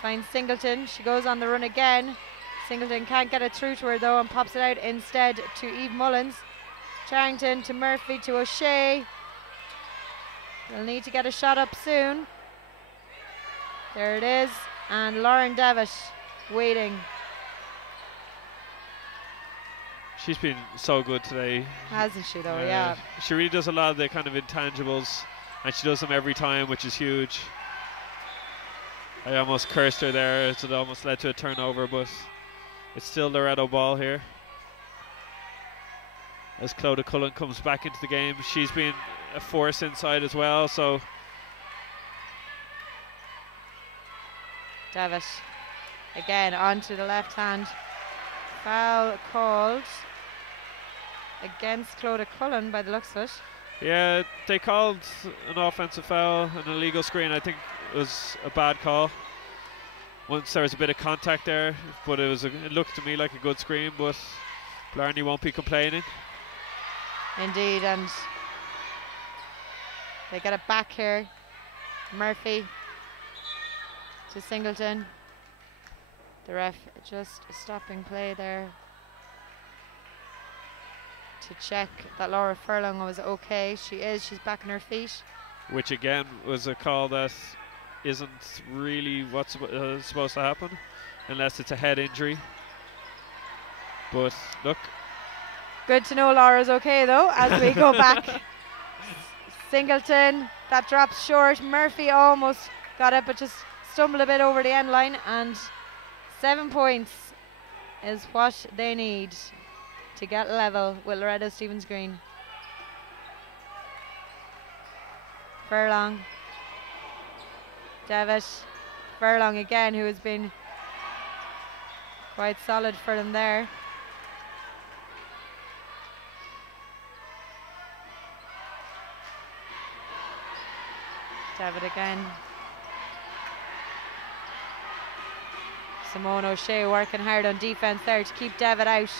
Finds Singleton. She goes on the run again. Singleton can't get it through to her though, and pops it out instead to Eve Mullins. Charrington to Murphy to O'Shea. They'll need to get a shot up soon. There it is, and Lauren Devitt waiting. She's been so good today, hasn't she though? Yeah, she really does a lot of the kind of intangibles, and she does them every time, which is huge. I almost cursed her there as it almost led to a turnover, but it's still Loreto ball here as Clodagh Cullen comes back into the game. She's been a force inside as well, so Devitt again onto the left hand. Foul called against Clodagh Cullen by the looks of it. Yeah, they called an offensive foul, an illegal screen. I think it was a bad call once there was a bit of contact there, but it looked to me like a good screen, but Blarney won't be complaining. Indeed, and they get it back here. Murphy to Singleton. The ref just stopping play there to check that Laura Furlong was okay. She's back on her feet. Which again was a call that isn't really what's supposed to happen unless it's a head injury. But look. Good to know Laura's okay though as we go back. Singleton, that drops short. Murphy almost got it but just stumbled a bit over the end line, and 7 points is what they need to get level with Loreto Stevens Green. Furlong, Devitt, Furlong again, who has been quite solid for them there. Devitt again. Simone O'Shea working hard on defense there to keep Devitt out.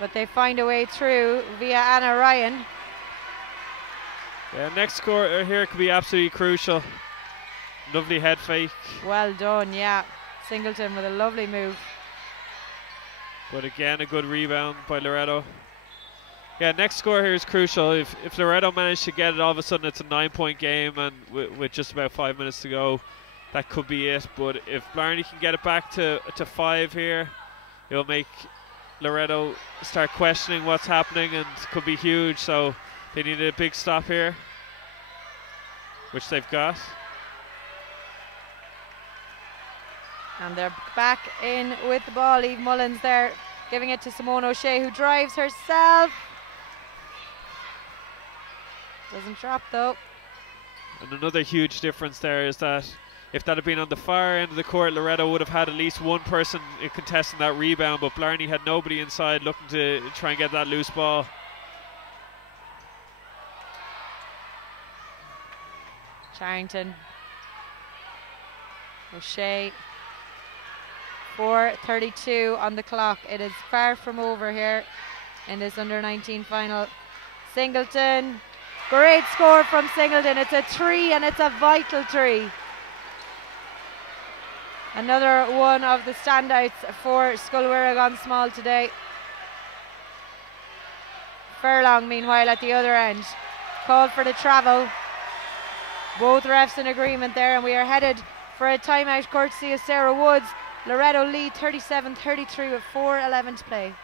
But they find a way through via Anna Ryan. Yeah, next score here could be absolutely crucial. Lovely head fake. Well done, yeah. Singleton with a lovely move. But again, a good rebound by Loreto. Yeah, next score here is crucial. If Loreto managed to get it, all of a sudden it's a 9-point game, and with just about 5 minutes to go, that could be it. But if Blarney can get it back to 5 here, it'll make Loreto start questioning what's happening, and could be huge. So they needed a big stop here, which they've got. And they're back in with the ball. Eve Mullins there giving it to Simone O'Shea, who drives herself. Doesn't drop though. And another huge difference there is that if that had been on the far end of the court, Loreto would have had at least one person contesting that rebound, but Blarney had nobody inside looking to try and get that loose ball. Charrington. O'Shea. 4:32 on the clock. It is far from over here in this under-19 final. Singleton. Great score from Singleton. It's a 3 and it's a vital 3. Another one of the standouts for Scoil Smal today. Furlong, meanwhile, at the other end. Called for the travel. Both refs in agreement there, and we are headed for a timeout courtesy of Sarah Woods. Loreto lead 37-33 with 4:11 to play.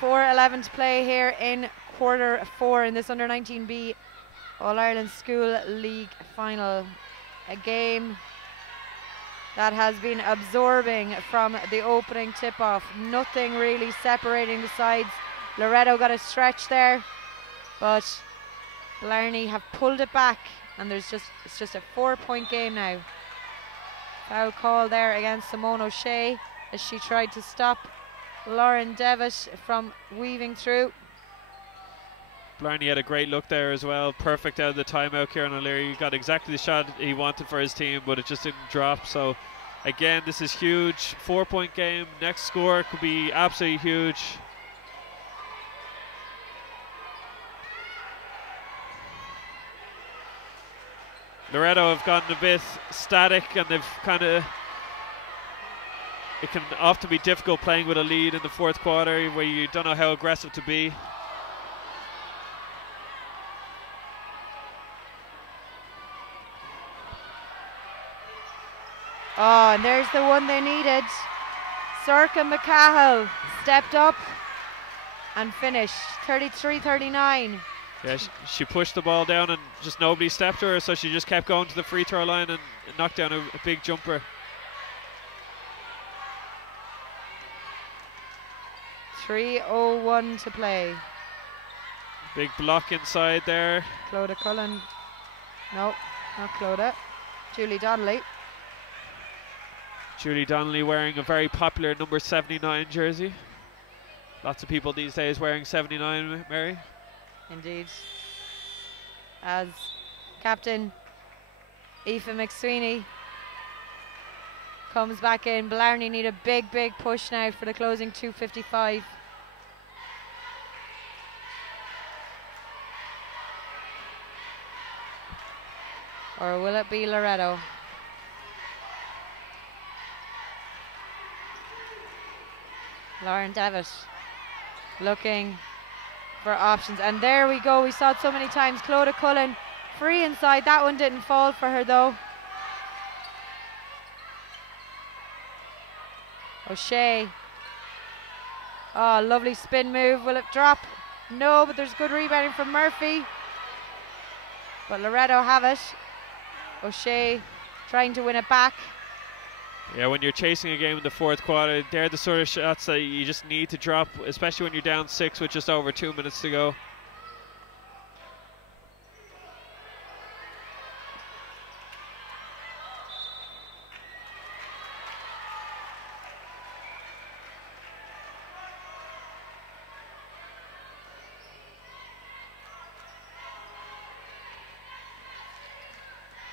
.4:11 to play here in quarter 4 in this under-19B All-Ireland School League final. A game that has been absorbing from the opening tip-off. Nothing really separating the sides. Loreto got a stretch there, but Blarney have pulled it back, and it's just a 4-point game now. Foul call there against Simone O'Shea as she tried to stop Lauren Devitt from weaving through. Blarney had a great look there as well. Perfect out of the timeout. Kieran O'Leary got exactly the shot he wanted for his team, but it just didn't drop. So again, this is huge. 4-point game. Next score could be absolutely huge. Loreto have gotten a bit static, and they've kind of, it can often be difficult playing with a lead in the fourth quarter where you don't know how aggressive to be. Oh, and there's the one they needed. Sorka McCahill stepped up and finished 33-39. Yeah, she pushed the ball down and just nobody stepped to her, so she just kept going to the free throw line and knocked down a big jumper. .3:01 to play. Big block inside there. Clodagh Cullen. No, not Clodagh. Julie Donnelly. Julie Donnelly wearing a very popular number 79 jersey. Lots of people these days wearing 79, Mary. Indeed. As captain Aoife McSweeney comes back in. Blarney need a big push now for the closing 2:55. Or will it be Loreto? Lauren Devitt looking for options, and there we go. We saw it so many times. Clodagh Cullen free inside. That one didn't fall for her though. O'Shea. Oh, lovely spin move. Will it drop? No, but there's good rebounding from Murphy. But Loreto have it. O'Shea trying to win it back. Yeah, when you're chasing a game in the fourth quarter, they're the sort of shots that you just need to drop, especially when you're down 6 with just over 2 minutes to go.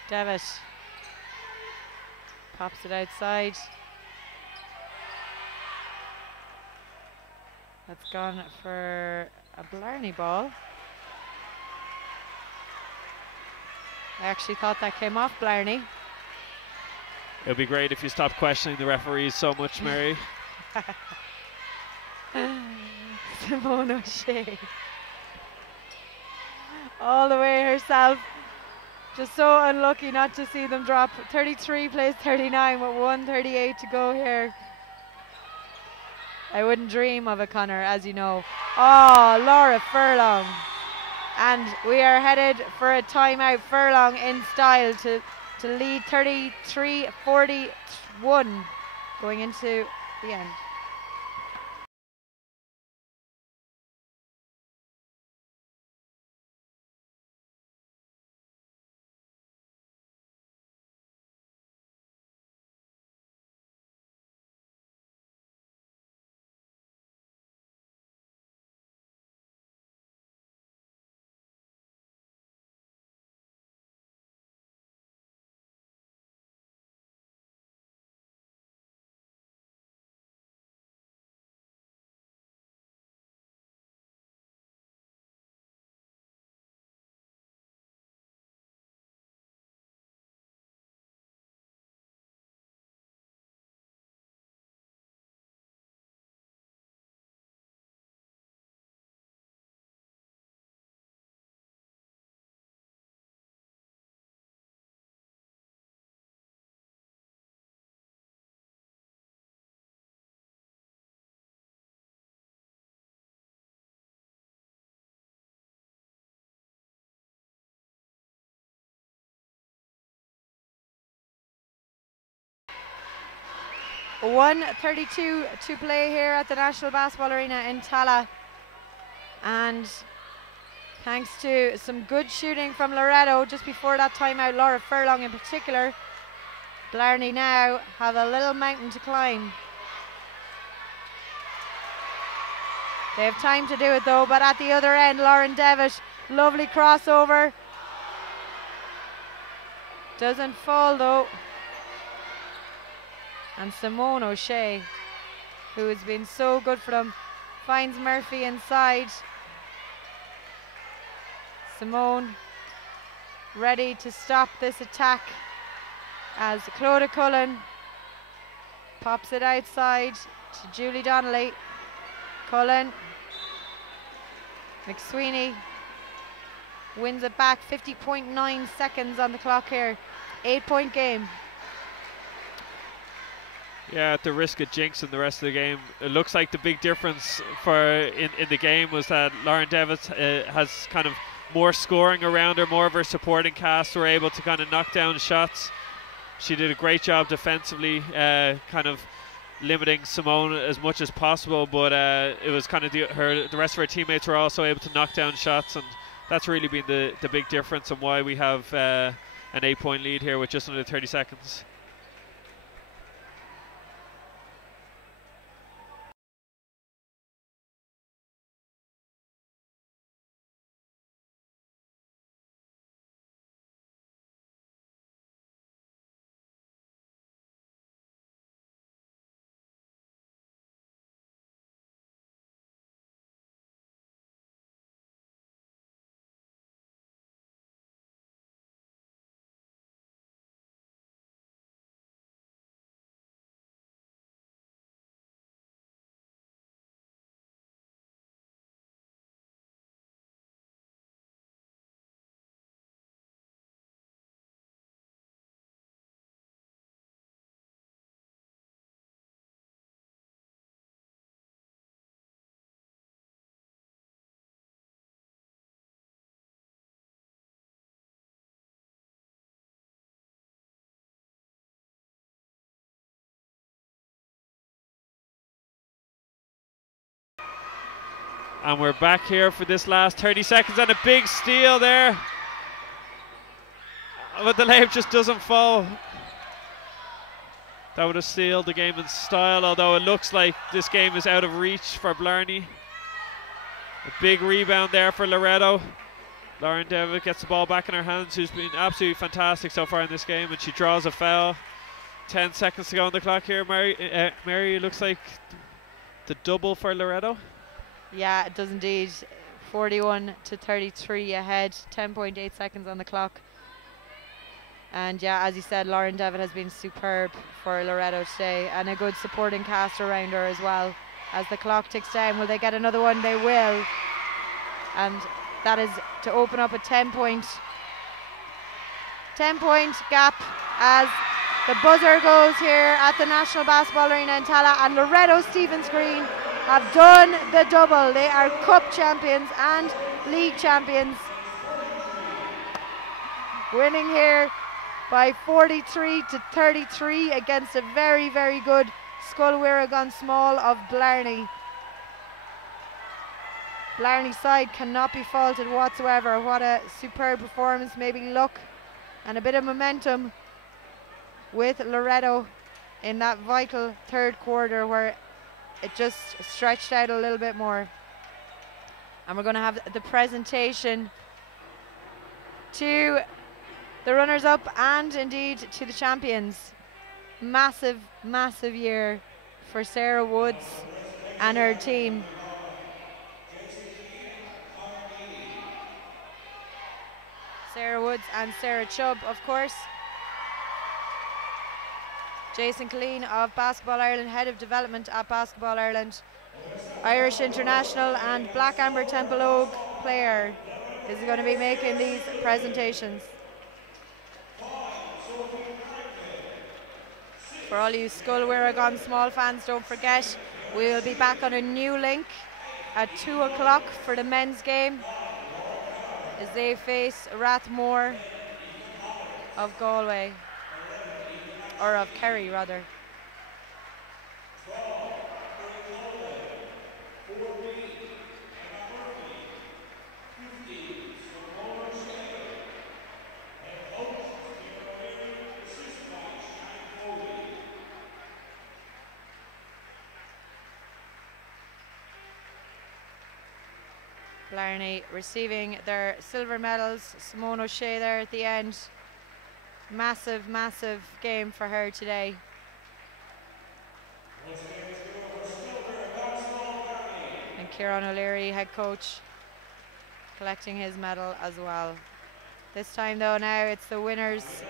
Devitt pops it outside. That's gone for a Blarney ball. I actually thought that came off Blarney. It would be great if you stopped questioning the referees so much, Mary. Simone O'Shea. All the way herself. Just so unlucky not to see them drop. 33 plays 39 with 1:38 to go here. I wouldn't dream of it, Connor, as you know. Oh, Laura Furlong. And we are headed for a timeout. Furlong in style to lead 33-41 going into the end. .132 to play here at the National Basketball Arena in Tala. And thanks to some good shooting from Loreto just before that timeout, Laura Furlong in particular, Blarney now have a little mountain to climb. They have time to do it though, but at the other end, Lauren Devitt, lovely crossover. Doesn't fall though. And Simone O'Shea, who has been so good for them, finds Murphy inside. Simone ready to stop this attack as Clodagh Cullen pops it outside to Julie Donnelly. Cullen, McSweeney wins it back. 50.9 seconds on the clock here. 8-point game. Yeah, at the risk of jinxing the rest of the game, it looks like the big difference in the game was that Lauren Devitt has kind of more scoring around her, more of her supporting cast were able to kind of knock down shots. She did a great job defensively, kind of limiting Simone as much as possible, but it was kind of the rest of her teammates were also able to knock down shots, and that's really been the big difference and why we have an 8-point lead here with just under 30 seconds. And we're back here for this last 30 seconds and a big steal there. But the layup just doesn't fall. That would have sealed the game in style, although it looks like this game is out of reach for Blarney. A big rebound there for Loreto. Lauren Devitt gets the ball back in her hands, who's been absolutely fantastic so far in this game, and she draws a foul. 10 seconds to go on the clock here. Mary, looks like the double for Loreto. Yeah, it does indeed. 41 to 33 ahead. 10.8 seconds on the clock. And yeah, as you said, Lauren Devitt has been superb for Loreto today, and a good supporting cast around her as well. As the clock ticks down, will they get another one? They will. And that is to open up a 10-point gap as the buzzer goes here at the National Basketball Arena in Tala, and Loreto Stevens Green have done the double. They are cup champions and league champions, winning here by 43 to 33 against a very, very good Scoil Smal of Blarney. Blarney side cannot be faulted whatsoever. What a superb performance. Maybe luck and a bit of momentum with Loreto in that vital third quarter where it just stretched out a little bit more. And we're going to have the presentation to the runners-up and indeed to the champions. Massive, massive year for Sarah Woods and her team. Sarah Woods and Sarah Chubb, of course. Jason Colleen of Basketball Ireland, Head of Development at Basketball Ireland. Irish International and Black Amber Temple Oak player is going to be making these presentations. For all you Scoil Smal fans, don't forget, we will be back on a new link at 2 o'clock for the men's game as they face Rathmore of Galway, or of Kerry rather. Blarney receiving their silver medals. Simone O'Shea there at the end. Massive, massive game for her today. And Kieran O'Leary, head coach, collecting his medal as well. This time though, now it's the winners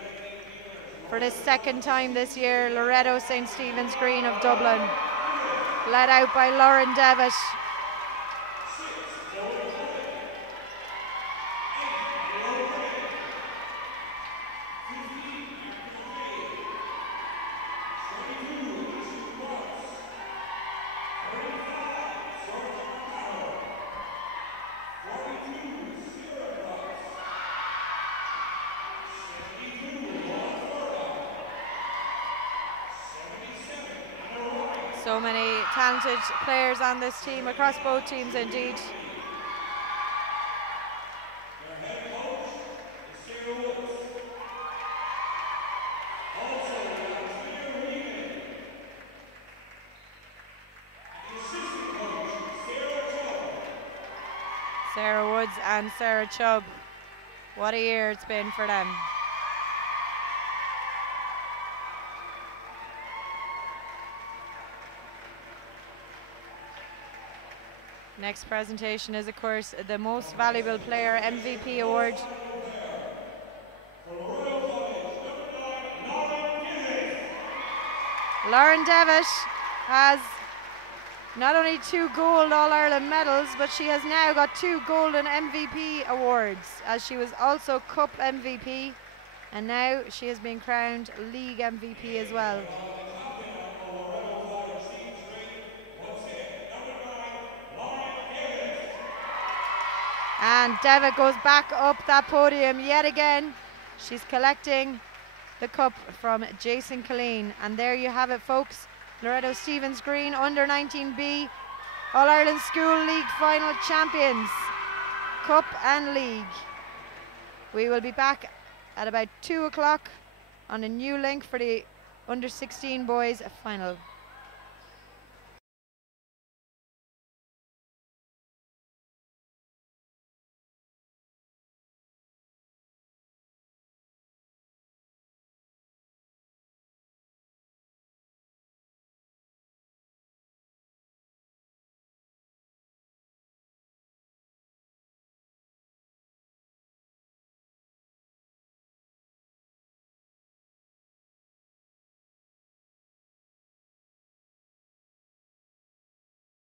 for the second time this year. Loreto St. Stephen's Green of Dublin, led out by Lauren Devitt. So many talented players on this team, across both teams indeed. Sarah Woods and Sarah Chubb. What a year it's been for them. Next presentation is, of course, the Most Valuable Player MVP Award. Lauren Devitt has not only 2 gold All-Ireland medals, but she has now got 2 golden MVP awards, as she was also Cup MVP, and now she has been crowned League MVP as well. And Devitt goes back up that podium yet again. She's collecting the cup from Jason Colleen. And there you have it, folks. Loreto Stevens Green under 19B All-Ireland School League final champions, Cup and League. We will be back at about 2 o'clock on a new link for the under 16 boys final.